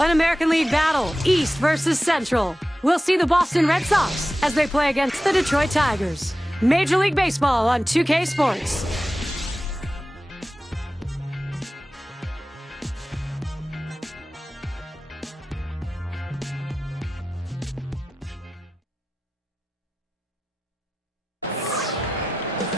An American League battle, East versus Central. We'll see the Boston Red Sox as they play against the Detroit Tigers. Major League Baseball on 2K Sports.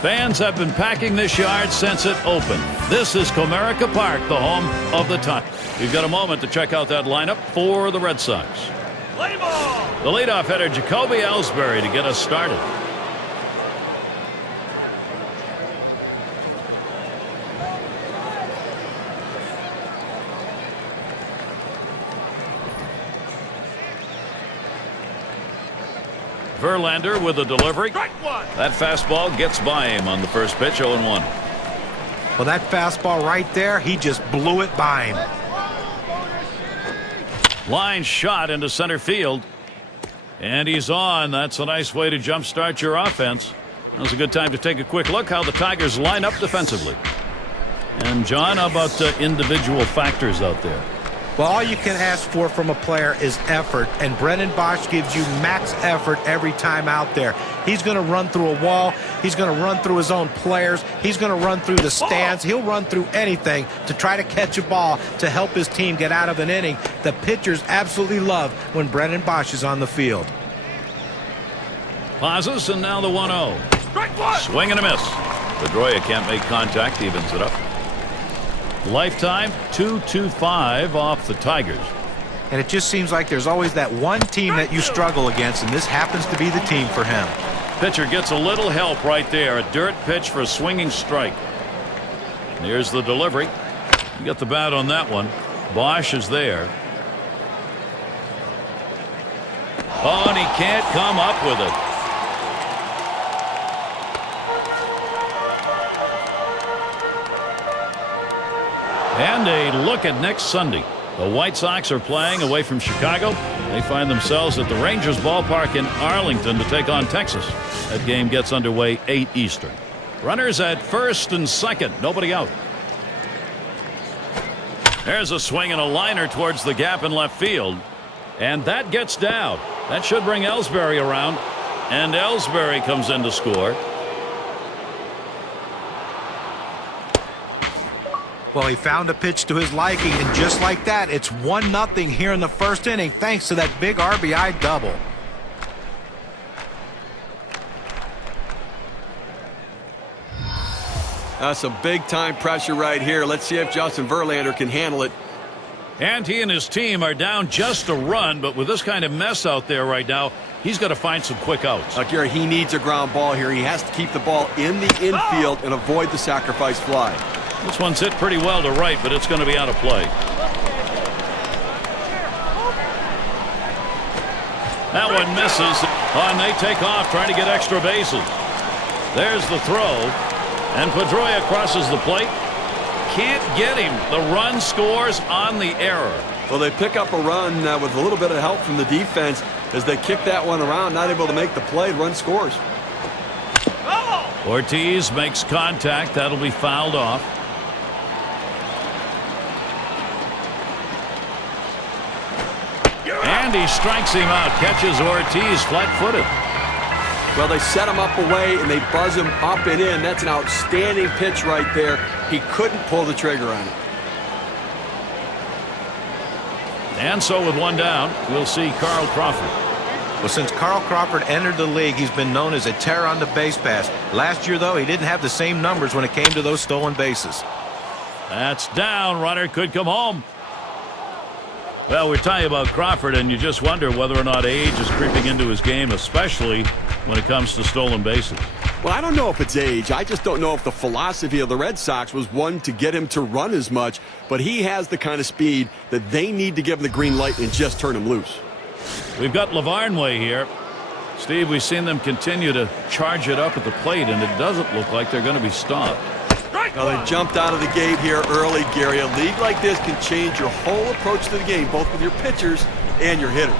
Fans have been packing this yard since it opened. This is Comerica Park, the home of the Tigers. We've got a moment to check out that lineup for the Red Sox. Play ball! The leadoff hitter, Jacoby Ellsbury, to get us started. Verlander with a delivery. That fastball gets by him on the first pitch, 0-1. Well, that fastball right there, he just blew it by him. Line shot into center field. And he's on. That's a nice way to jumpstart your offense. Now's a good time to take a quick look how the Tigers line up defensively. And, John, how about individual factors out there? Well, all you can ask for from a player is effort, and Brennan Bosch gives you max effort every time out there. He's going to run through a wall. He's going to run through his own players. He's going to run through the stands. He'll run through anything to try to catch a ball to help his team get out of an inning. The pitchers absolutely love when Brennan Bosch is on the field. Pauses, and now the 1-0. Swing and a miss. Pedroia can't make contact, evens it up. Lifetime 2-2-5 off the Tigers. And it just seems like there's always that one team that you struggle against, and this happens to be the team for him. Pitcher gets a little help right there. A dirt pitch for a swinging strike. And here's the delivery. You got the bat on that one. Bosch is there. Oh, and he can't come up with it. And a look at next Sunday. The White Sox are playing away from Chicago. They find themselves at the Rangers ballpark in Arlington to take on Texas. That game gets underway 8 Eastern. Runners at first and second. Nobody out. There's a swing and a liner towards the gap in left field. And that gets down. That should bring Ellsbury around. And Ellsbury comes in to score. Well, he found a pitch to his liking, and just like that, it's 1-0 here in the first inning thanks to that big RBI double. That's a big-time pressure right here. Let's see if Justin Verlander can handle it. And he and his team are down just a run, but with this kind of mess out there right now, he's got to find some quick outs. Gary, he needs a ground ball here. He has to keep the ball in the infield and avoid the sacrifice fly. This one's hit pretty well to right, but it's going to be out of play. That one misses. And they take off trying to get extra bases. There's the throw. And Pedroia crosses the plate. Can't get him. The run scores on the error. Well, they pick up a run with a little bit of help from the defense as they kick that one around, not able to make the play. Run scores. Ortiz makes contact. That'll be fouled off. And he strikes him out. Catches Ortiz flat-footed. Well, they set him up away, and they buzz him up and in. That's an outstanding pitch right there. He couldn't pull the trigger on it. And so with one down, we'll see Carl Crawford. Well, since Carl Crawford entered the league, he's been known as a terror on the base pass. Last year, though, he didn't have the same numbers when it came to those stolen bases. That's down. Runner could come home. Well, we're talking about Crawford, and you just wonder whether or not age is creeping into his game, especially when it comes to stolen bases. Well, I don't know if it's age. I just don't know if the philosophy of the Red Sox was one to get him to run as much, but he has the kind of speed that they need to give him the green light and just turn him loose. We've got Lavarnway here. Steve, we've seen them continue to charge it up at the plate, and it doesn't look like they're going to be stopped. Well, they jumped out of the gate here early, Gary. A league like this can change your whole approach to the game, both with your pitchers and your hitters.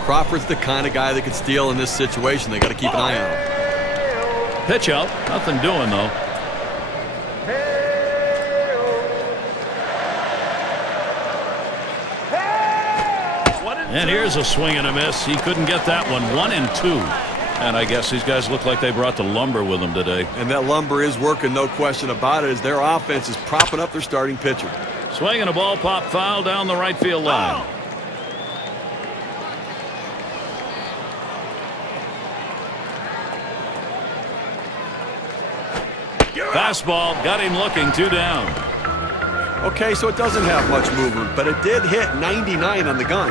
Crawford's the kind of guy that could steal in this situation. They got to keep an eye on him. Pitch out. Nothing doing, though. And here's a swing and a miss. He couldn't get that one. 1-2. And I guess these guys look like they brought the lumber with them today. And that lumber is working, no question about it, as their offense is propping up their starting pitcher. Swing and a ball pop foul down the right field line. Fastball got him looking, 2 down. Okay, so it doesn't have much movement, but it did hit 99 on the gun.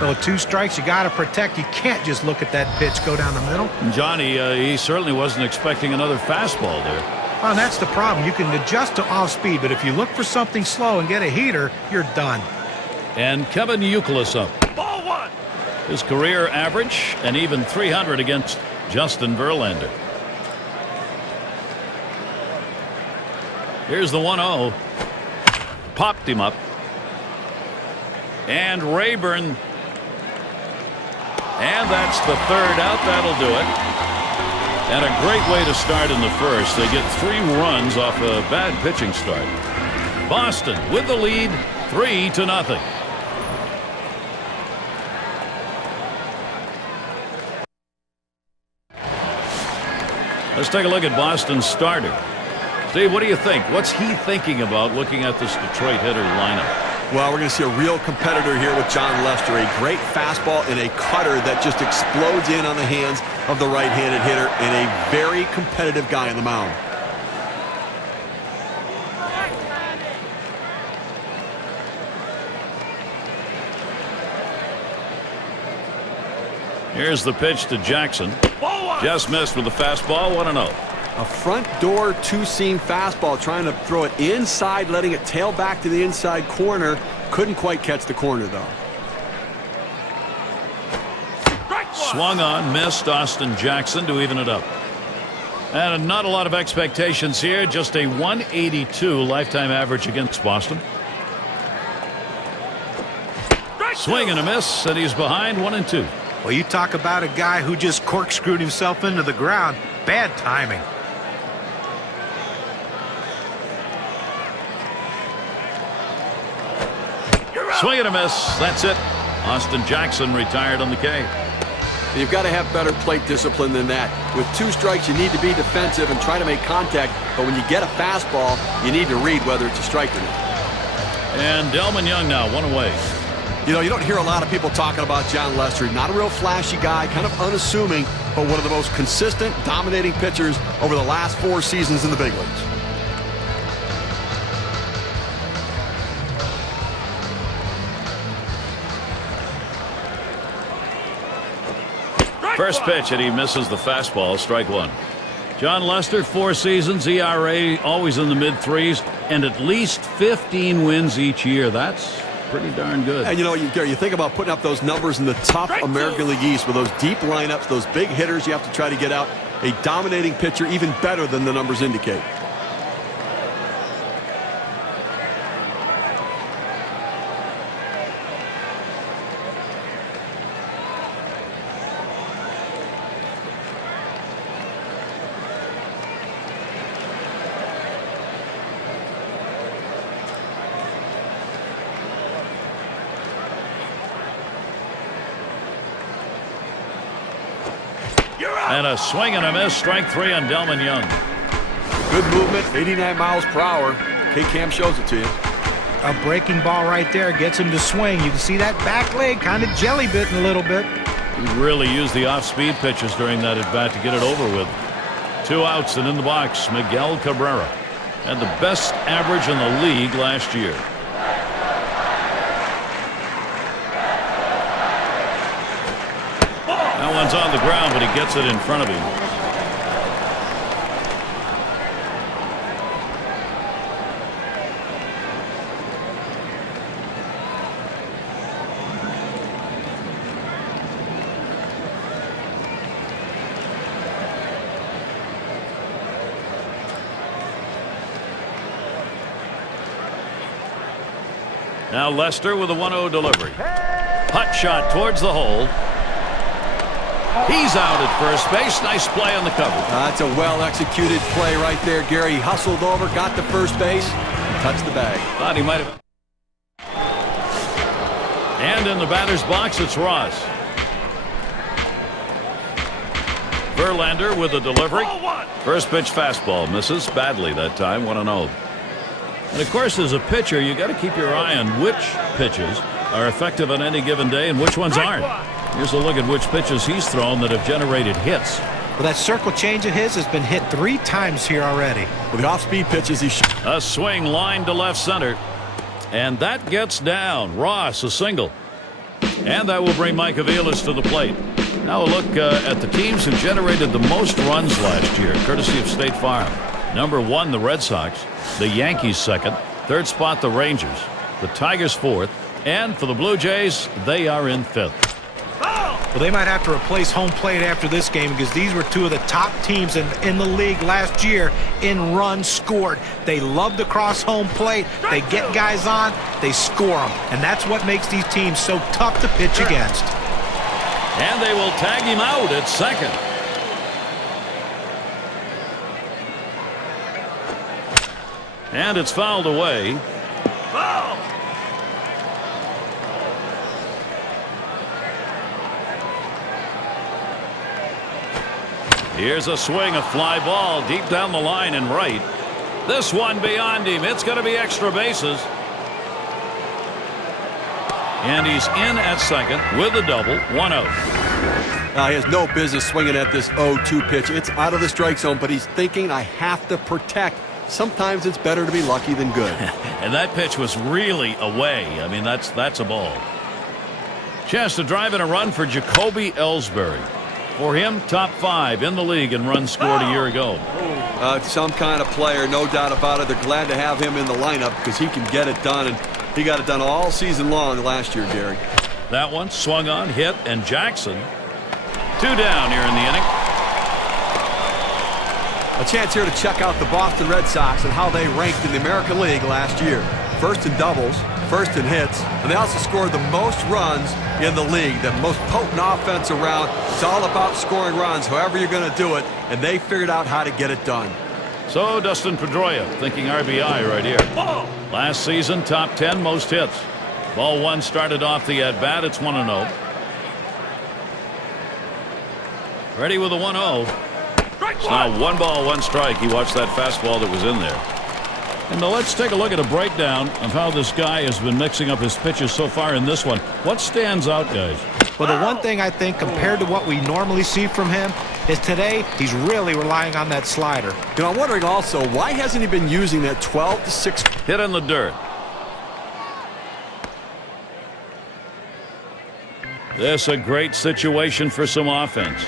Well, 2 strikes, you got to protect. You can't just look at that pitch go down the middle. Johnny, he certainly wasn't expecting another fastball there. Well, that's the problem. You can adjust to off speed, but if you look for something slow and get a heater, you're done. And Kevin Youkilis up. Ball 1. His career average, an even 300 against Justin Verlander. Here's the 1-0. Popped him up. And Rayburn. And that's the 3rd out. That'll do it. And a great way to start in the first. They get 3 runs off a bad pitching start. Boston with the lead, 3-0. Let's take a look at Boston's starter. Steve, what do you think? What's he thinking about looking at this Detroit hitter lineup? Well, we're going to see a real competitor here with John Lester. A great fastball and a cutter that just explodes in on the hands of the right-handed hitter, and a very competitive guy on the mound. Here's the pitch to Jackson. Just missed with the fastball, 1-0. A front door 2-seam fastball, trying to throw it inside, letting it tail back to the inside corner. Couldn't quite catch the corner, though. Swung on, missed Austin Jackson to even it up. And not a lot of expectations here, just a 182 lifetime average against Boston. Swing and a miss, and he's behind 1-2. Well, you talk about a guy who just corkscrewed himself into the ground. Bad timing. Swing and a miss. That's it. Austin Jackson retired on the K. You've got to have better plate discipline than that. With 2 strikes, you need to be defensive and try to make contact. But when you get a fastball, you need to read whether it's a strike or not. And Delman Young now, 1 away. You know, you don't hear a lot of people talking about John Lester. Not a real flashy guy, kind of unassuming, but one of the most consistent, dominating pitchers over the last 4 seasons in the big leagues. First pitch, and he misses the fastball, strike 1. John Lester, 4 seasons, ERA always in the mid-3s, and at least 15 wins each year. That's pretty darn good. And you know, you think about putting up those numbers in the tough American League East with those deep lineups, those big hitters you have to try to get out. A dominating pitcher, even better than the numbers indicate. And a swing and a miss, strike 3 on Delman Young. Good movement, 89 miles per hour. K-Cam shows it to you. A breaking ball right there gets him to swing. You can see that back leg kind of jelly bitten a little bit. He really used the off-speed pitches during that at-bat to get it over with. 2 outs and in the box, Miguel Cabrera. Had the best average in the league last year. That one's on the ground, but he gets it in front of him. Now Lester with a 1-0 delivery. Putt shot towards the hole. He's out at first base. Nice play on the cover. That's a well-executed play right there, Gary. He hustled over, got to first base, and touched the bag. Thought he might have. And in the batter's box, it's Ross. Verlander with a delivery. First pitch fastball misses badly that time. 1-0. And of course, as a pitcher, you got to keep your eye on which pitches are effective on any given day and which ones aren't. Here's a look at which pitches he's thrown that have generated hits. Well, that circle change of his has been hit 3 times here already. With the off-speed pitches, a swing line to left center. And that gets down. Ross, a single. And that will bring Mike Aviles to the plate. Now a look at the teams who generated the most runs last year, courtesy of State Farm. Number 1, the Red Sox. The Yankees second. Third spot, the Rangers. The Tigers fourth. And for the Blue Jays, they are in 5th. Well, they might have to replace home plate after this game because these were 2 of the top teams in the league last year in runs scored. They love to cross home plate. They get guys on, they score them. And that's what makes these teams so tough to pitch against. And they will tag him out at second. And it's fouled away. Foul! Here's a swing, a fly ball deep down the line and right. This one beyond him. It's going to be extra bases. And he's in at second with a double. 1-0. He has no business swinging at this 0-2 pitch. It's out of the strike zone, but he's thinking, I have to protect. Sometimes it's better to be lucky than good. And that pitch was really away. I mean, that's a ball. Chance to drive in a run for Jacoby Ellsbury. For him, top 5 in the league in runs scored a year ago. Some kind of player, no doubt about it. They're glad to have him in the lineup because he can get it done, and he got it done all season long last year, Gary. That one swung on, hit, and Jackson 2 down here in the inning. A chance here to check out the Boston Red Sox and how they ranked in the American League last year. First in doubles, first in hits, and they also scored the most runs in the league, the most potent offense around. It's all about scoring runs, however you're going to do it, and they figured out how to get it done. So Dustin Pedroia thinking RBI right here. Last season, top 10 most hits. Ball 1 started off the at-bat. It's 1-0. Ready with a 1-0. It's now 1 ball, 1 strike. He watched that fastball that was in there. And now let's take a look at a breakdown of how this guy has been mixing up his pitches so far in this one. What stands out, guys? Well, the one thing I think compared to what we normally see from him is today he's really relying on that slider. You know, I'm wondering also, why hasn't he been using that 12-6 hit in the dirt? This a great situation for some offense.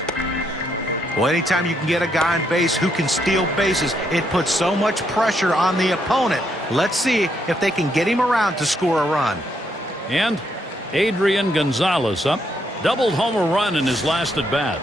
Well, anytime you can get a guy on base who can steal bases, it puts so much pressure on the opponent. Let's see if they can get him around to score a run. And Adrian Gonzalez up. Doubled homer run in his last at bat.